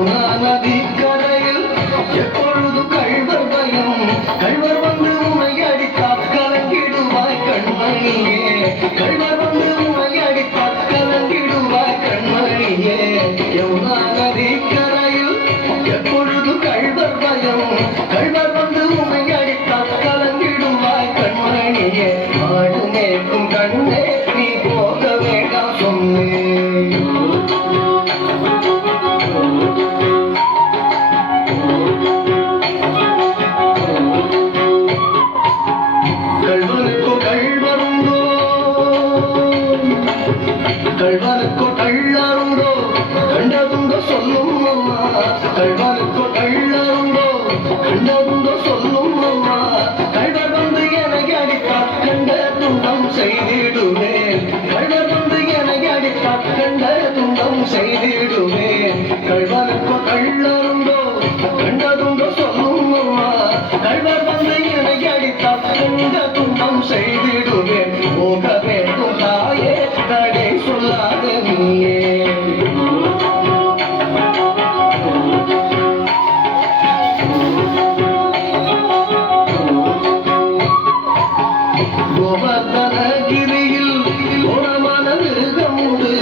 யமுனா நதி கரையில் எப்பொழுதும் கள்வர் பயம். கள்வர் வந்து உமை அடித்தால் கலங்கிடுவாய் கண்மணியே. கள்வர் வந்து உமை அடித்தால் கலங்கிடுவாய் கண்மணியே. யமுனா நதி கரையில் எப்பொழுதும் கள்வர் பயம். கள்வர் வந்து உமை அடித்தால் கலங்கிடுவாய் கண்மணியே. மாடு மேய்க்கும் கண்ணே நீ போக வேண்டாம் சொன்னேன். கள்வனுக்கோ கள்வருண்டோ, கள்வனுக்கோ கள்ளருண்டோ, கண்டதுண்டோ சொல்லும் அம்மா. கள்வனுக்கோ கள்ளருண்டோ, கண்டதுண்டோ சொல்லும் அம்மா. கள்வர் வந்து எனக்கு அடித்தால் கண்ட துன்பம் செய்திடுவேன். கள்வர் வந்து எனக்கு அடித்தால் கண்ட துன்பம் செய்திடுவேன். கள்வனுக்கோ கள்ளருண்டோ, கண்டதுண்டோ சொல்லும் அம்மா. கள்வர் வந்து எனக்கு அடித்தால் கண்ட துன்பம் செய்திடுவேன். போக வேண்டும் தாயே, தடை சொல்லாத நீயே. கோவர்தனகிரியில் கோரமான மிருகம் உண்டு.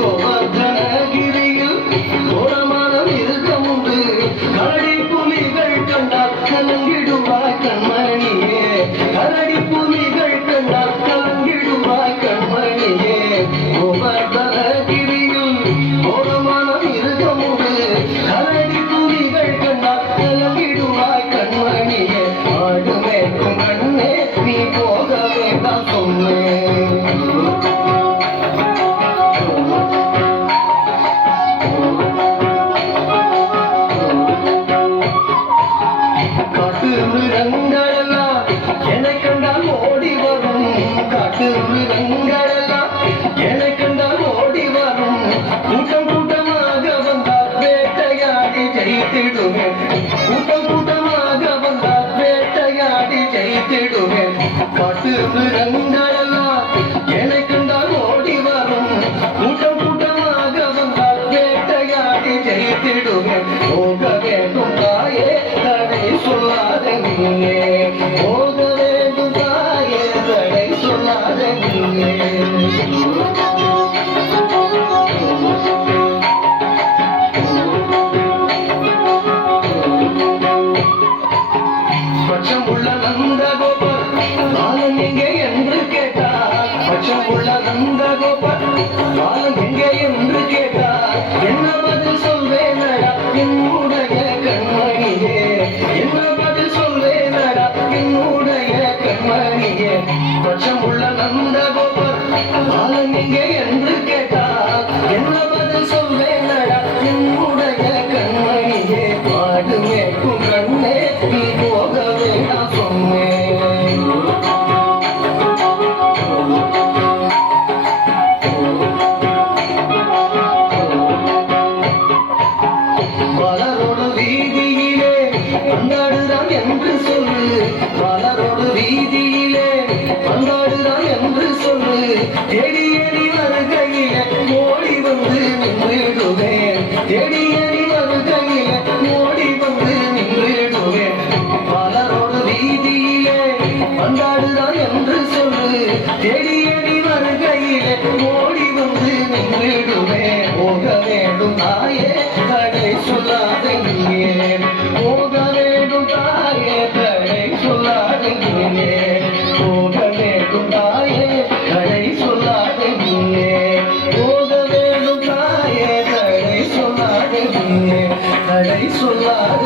கோவர்தனகிரியில் கோரமான மிருகம் உண்டு. கரடி புலிகள் கண்டால் கலங்கிடுவாய் கண்மணியே. கரடி புலிகள் கண்டால் கலங்கிடுவாய் கண்மணியே. கோவர்தனகிரியில் கோரமான மிருகம் உண்டு. கரடி புலிகள் கண்டால் கலங்கிடுவாய் கண்மணியே. ஆடு மேய்க்கும் கண்ணே நீ போக வேண்டாம் சொன்னேன். காட்டு மிருகங்களெல்லாம் என்னை கண்டால் ஓடி வரும். காட்டு மிருகங்களெல்லாம் என்னை கண்டால் ஓடி வரும். கூட்டம் கூட்டமாக வந்தால் வேட்டையாடி ஜெயித்திடுவேன். கூட்டம் கூட்டமாக வந்தால் வேட்டையாடி ஜெயித்திடுவேன். காட்டு மிருகங்களெல்லாம் என்னை கண்டால் ஓடி வரும். கூட்டம் கூட்டமாக வந்தால் வேட்டையாடி ஜெயித்திடுவேன். போக வேண்டும் தாயே, தடை சொல்லாத நீயே. போக வேண்டும் தாயே, தடை சொல்லாத நீயே. பட்சமுள்ள நந்தகோபர் பாலன் எங்கே என்று கேட்டார். பட்சமுள்ள நந்தகோபர் பாலன் எங்கே என்று கேட்டார். என்ன பதில் சொல்வேனடா என்னுடைய கண்மணியே. என்ன பதில் சொல்வேனடா என்னுடைய கண்மணியே. பட்சமுள்ள நந்தகோபர் பாலன் எங்கே என்று கேட்டார். என்ன பதில் சொல்வேனடா என்னுடைய கண்மணியே. மாடு மேய்க்கும் கண்ணே நீ போக வேண்டாம் சொன்னேன். வளரோடு வீதியிலே வந்தாடுதான் என்று சொல்லு. வளரோடு வீதியிலே வந்தாடுதான் என்று சொல்லு. தேடி எறி வருகையில ஓடி வந்து நின்றுடுவேன். தேடி எறி வருகையில ஓடி வந்து நின்றுடுவேன். வளரோடு வீதியிலே வந்தாடுதான் என்று சொல்லு. தேடி எறி வருகையில ஓடி வந்து நின்றுடுவேன். போக வேண்டும் தாயே, தடை சொல்லாத நீயே. போக வேண்டும் தாயே, தடை சொல்லாத நீயே. போக வேண்டும் தாயே, தடை சொல்லாத நீயே. போக வேண்டும் தாயே, தடை சொல்லாத நீயே. தடை சொல்லாத